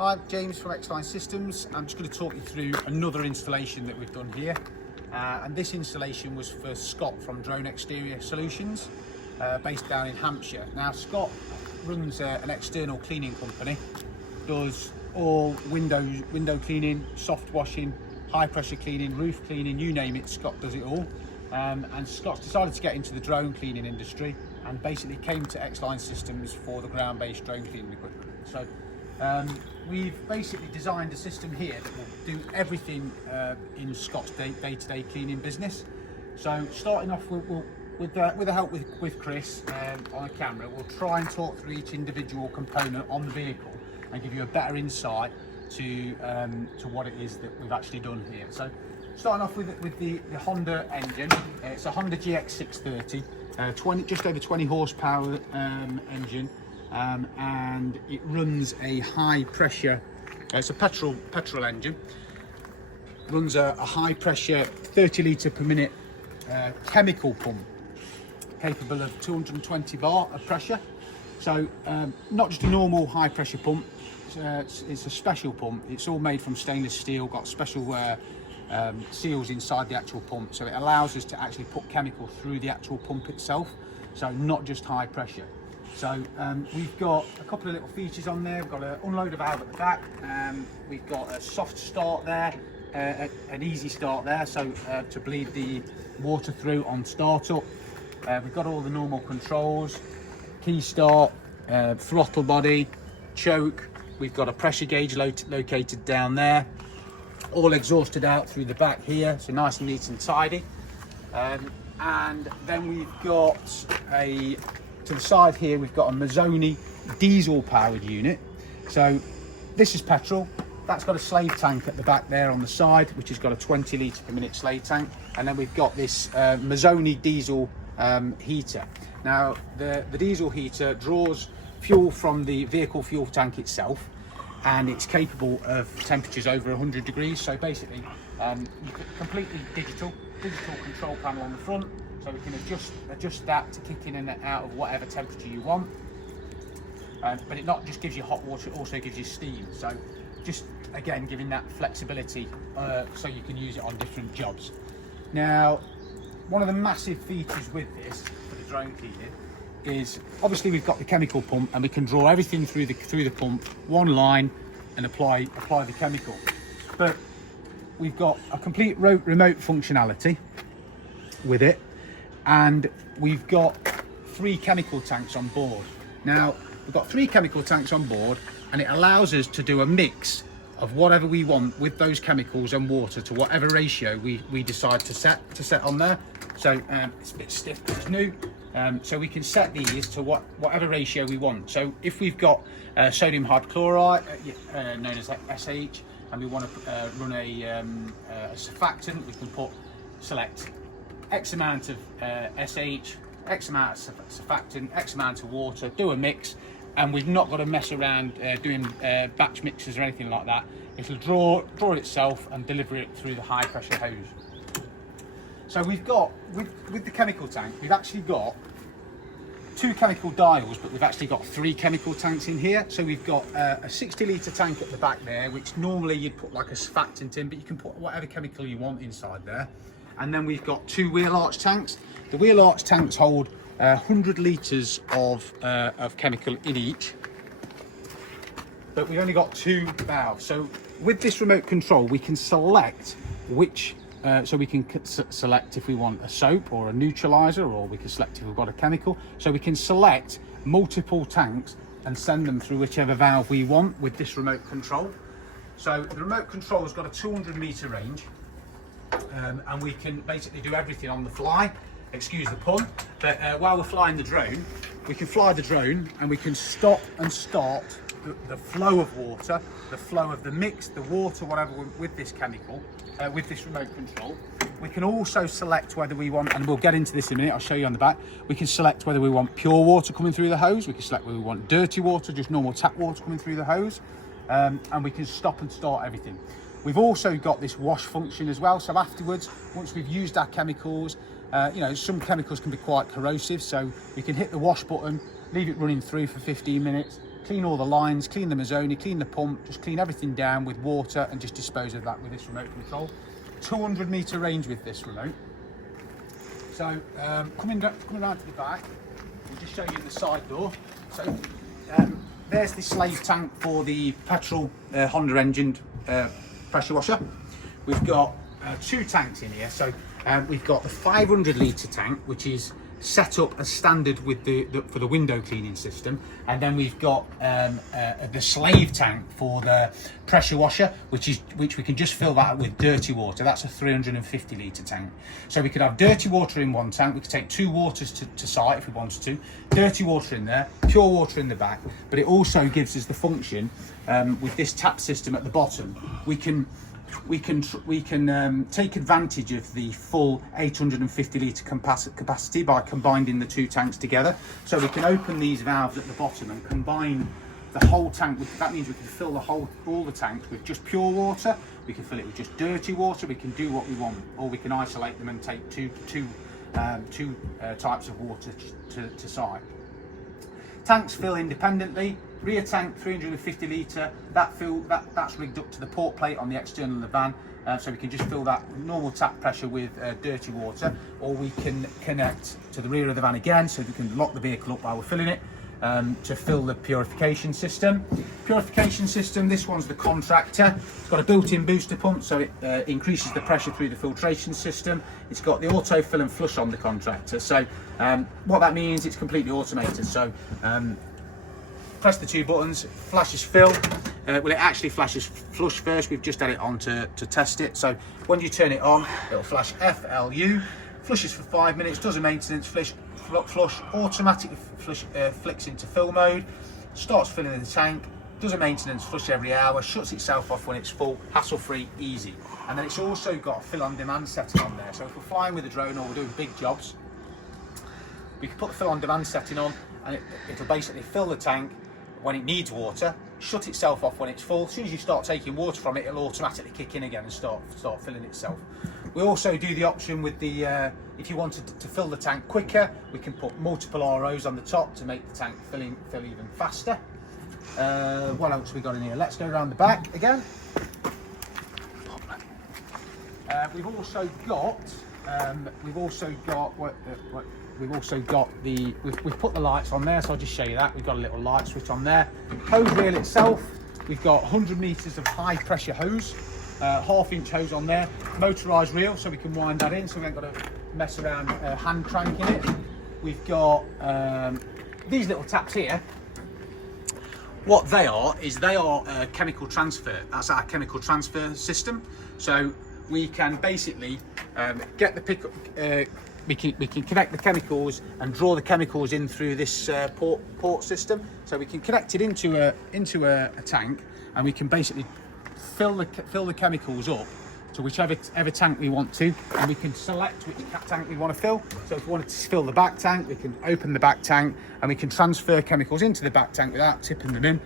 Hi, James from Xline Systems. I'm just going to talk you through another installation that we've done here. And this installation was for Scott from Drone Exterior Solutions, based down in Hampshire. Now, Scott runs an external cleaning company, does all window cleaning, soft washing, high pressure cleaning, roof cleaning, you name it, Scott does it all. And Scott's decided to get into the drone cleaning industry and basically came to Xline Systems for the ground-based drone cleaning equipment. So we've basically designed a system here that will do everything in Scott's day-to-day cleaning business. So starting off with the help with Chris on a camera, we'll try and talk through each individual component on the vehicle and give you a better insight to what it is that we've actually done here. So starting off with the Honda engine, it's a Honda GX630, just over 20 horsepower engine. And it runs a high pressure, it's a petrol engine, runs a high pressure 30 litre per minute chemical pump capable of 220 bar of pressure. So not just a normal high pressure pump, it's a special pump. It's all made from stainless steel, got special seals inside the actual pump, so it allows us to actually put chemical through the actual pump itself, so not just high pressure. So we've got a couple of little features on there. We've got an unloader valve at the back, we've got a soft start there, an easy start there, so to bleed the water through on startup. We've got all the normal controls, key start, throttle body, choke. We've got a pressure gauge located down there, all exhausted out through the back here, so nice and neat and tidy. And then we've got to the side here, we've got a Mazzoni diesel powered unit. So this is petrol, that's got a slave tank at the back there on the side, which has got a 20 litre per minute slave tank. And then we've got this Mazzoni diesel heater. Now the diesel heater draws fuel from the vehicle fuel tank itself, and it's capable of temperatures over 100 degrees. So basically completely digital control panel on the front, so we can adjust that to kick in and out of whatever temperature you want. But it not just gives you hot water, it also gives you steam. So just again giving that flexibility so you can use it on different jobs. Now, one of the massive features with this for the drone cleaning is obviously we've got the chemical pump, and we can draw everything through the pump, one line, and apply the chemical. But we've got a complete remote functionality with it, and we've got 3 chemical tanks on board. Now we've got 3 chemical tanks on board, and it allows us to do a mix of whatever we want with those chemicals and water to whatever ratio we decide to set on there. So it's a bit stiff, but it's new. So we can set these to whatever ratio we want. So if we've got sodium hydrochloride, known as SH, and we want to run a surfactant, we can select X amount of SH, X amount of surfactant, X amount of water, do a mix, and we've not got to mess around doing batch mixes or anything like that. It'll draw it itself and deliver it through the high pressure hose. So we've got, with the chemical tank, we've actually got 2 chemical dials, but we've actually got 3 chemical tanks in here. So we've got a 60 litre tank at the back there, which normally you'd put like a surfactant in, but you can put whatever chemical you want inside there. And then we've got 2 wheel arch tanks. The wheel arch tanks hold 100 litres of chemical in each, but we've only got 2 valves. So with this remote control, we can select which, so we can select if we want a soap or a neutralizer, or we can select if we've got a chemical. So we can select multiple tanks and send them through whichever valve we want with this remote control. So the remote control has got a 200 metre range, and we can basically do everything on the fly, excuse the pun, but while we're flying the drone, we can fly the drone and we can stop and start the flow of water, the flow of the mix, the water, whatever, with this chemical, with this remote control. We can also select whether we want, and we'll get into this in a minute, I'll show you on the back, we can select whether we want pure water coming through the hose, we can select whether we want dirty water, just normal tap water coming through the hose, and we can stop and start everything. We've also got this wash function as well, so afterwards, once we've used our chemicals, you know, some chemicals can be quite corrosive, so we can hit the wash button, leave it running through for 15 minutes, clean all the lines, clean the Mazzoni, clean the pump, just clean everything down with water and just dispose of that with this remote control. 200-metre range with this remote. So coming around to the back, we'll just show you the side door. So there's the slave tank for the petrol Honda engined pressure washer. We've got 2 tanks in here. So we've got the 500 litre tank, which is set up as standard with for the window cleaning system, and then we've got the slave tank for the pressure washer, which we can just fill that with dirty water. That's a 350 litre tank. So we could have dirty water in one tank. We could take 2 waters to site if we wanted to. Dirty water in there, pure water in the back. But it also gives us the function with this tap system at the bottom. We can take advantage of the full 850 litre capacity by combining the 2 tanks together. So we can open these valves at the bottom and combine the whole tank. That means we can fill all the tanks with just pure water. We can fill it with just dirty water. We can do what we want, or we can isolate them and take two types of water to site. Tanks fill independently. Rear tank 350 litre, that's rigged up to the port plate on the external of the van, so we can just fill that normal tap pressure with dirty water, or we can connect to the rear of the van again, so we can lock the vehicle up while we're filling it to fill the purification system. Purification system, this one's the contractor. It's got a built-in booster pump, so it increases the pressure through the filtration system. It's got the auto fill and flush on the contractor, so what that means, it's completely automated. So press the 2 buttons, flashes fill. Well, it actually flashes flush first. We've just had it on to test it. So when you turn it on, it'll flash FLU, flushes for 5 minutes, does a maintenance flush, automatically flicks into fill mode, starts filling the tank, does a maintenance flush every hour, shuts itself off when it's full, hassle-free, easy. And then it's also got a fill on demand setting on there. So if we're flying with a drone or we're doing big jobs, we can put the fill on demand setting on, and it'll basically fill the tank when it needs water, shut itself off when it's full. As soon as you start taking water from it, it'll automatically kick in again and start filling itself. We also do the option with the, if you wanted to fill the tank quicker, we can put multiple ROs on the top to make the tank fill even faster. What else we got in here? Let's go around the back again. We've also got we've put the lights on there, so I'll just show you that. We've got a little light switch on there. Hose reel itself, we've got 100 metres of high pressure hose, 1/2 inch hose on there, motorised reel, so we can wind that in, so we ain't got to mess around hand cranking it. We've got these little taps here. What they are is chemical transfer. That's our chemical transfer system. So we can basically get the pickup. We can connect the chemicals and draw the chemicals in through this port system. So we can connect it into a tank, and we can basically fill the chemicals up to whichever tank we want to, and we can select which tank we want to fill. So if we wanted to fill the back tank, we can open the back tank and we can transfer chemicals into the back tank without tipping them in.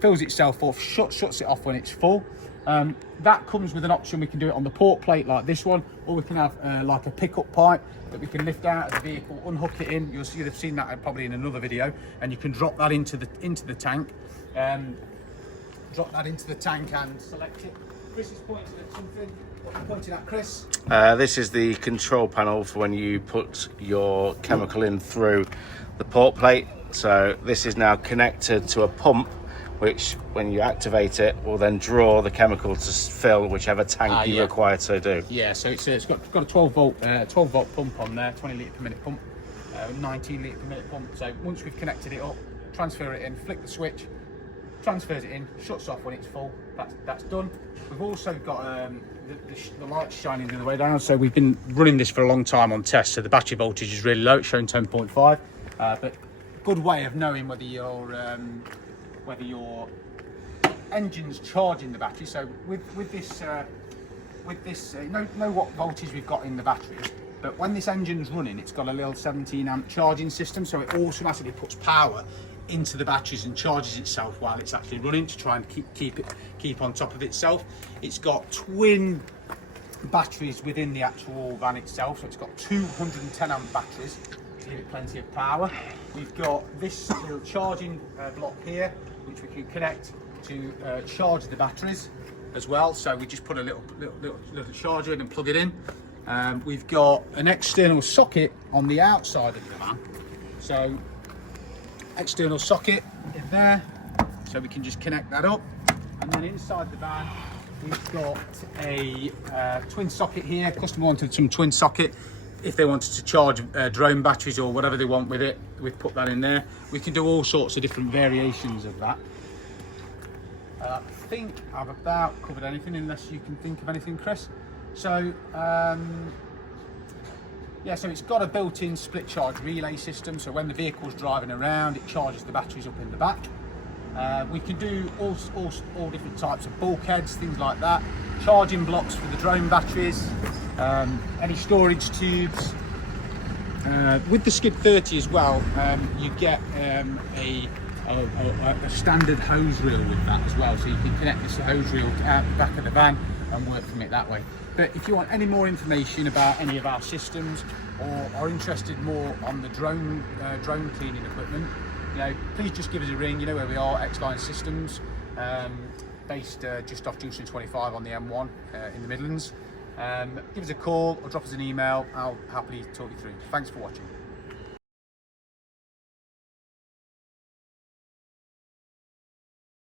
Fills itself off, shuts it off when it's full. That comes with an option. We can do it on the port plate like this one, or we can have like a pickup pipe that we can lift out of the vehicle, unhook it in. You'll seen that probably in another video, and you can drop that into the tank. Drop that into the tank and select it. Chris is pointing at something. What are you pointing at, Chris? This is the control panel for when you put your chemical in through the port plate. So this is now connected to a pump, which when you activate it will then draw the chemical to fill whichever tank you require to do. Yeah, so it's got a 12 volt pump on there, 20 litre per minute pump, 19 litre per minute pump. So once we've connected it up, transfer it in, flick the switch, transfers it in, shuts off when it's full. That's done. We've also got the lights shining the other way down. So we've been running this for a long time on test. So the battery voltage is really low, it's showing 10.5, but good way of knowing whether your engine's charging the battery. So with this, know what voltage we've got in the batteries, but when this engine's running, it's got a little 17 amp charging system, so it automatically puts power into the batteries and charges itself while it's actually running to try and keep on top of itself. It's got twin batteries within the actual van itself, so it's got 210 amp batteries. to give it plenty of power. We've got this little charging block here, which we can connect to charge the batteries as well. So we just put a little charger in and plug it in. We've got an external socket on the outside of the van. So external socket in there, so we can just connect that up. And then inside the van, we've got a twin socket here. Customer wanted some twin socket. If they wanted to charge drone batteries or whatever they want with it, we've put that in there. We can do all sorts of different variations of that. I think I've about covered anything, unless you can think of anything, Chris. So, yeah, so it's got a built-in split charge relay system. So when the vehicle's driving around, it charges the batteries up in the back. We can do all different types of bulkheads, things like that. Charging blocks for the drone batteries, any storage tubes. With the Skid 30 as well, you get a standard hose reel with that as well. So you can connect this hose reel out the back of the van and work from it that way. But if you want any more information about any of our systems, or are interested more on the drone cleaning equipment, please just give us a ring. You know where we are, Xline Systems, based just off Junction 25 on the M1 in the Midlands. Give us a call or drop us an email. I'll happily talk you through. Thanks for watching.